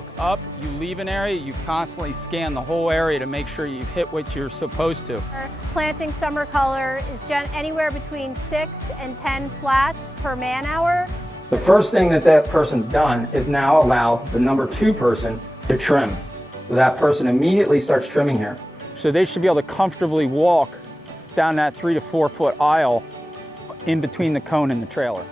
look up, you leave an area, you constantly scan the whole area to make sure you've hit what you're supposed to. Planting summer color is anywhere between 6 and 10 flats per man hour. The first thing that person's done is now allow the number 2 person to trim. So that person immediately starts trimming here. So they should be able to comfortably walk down that 3 to 4 foot aisle in between the cone and the trailer.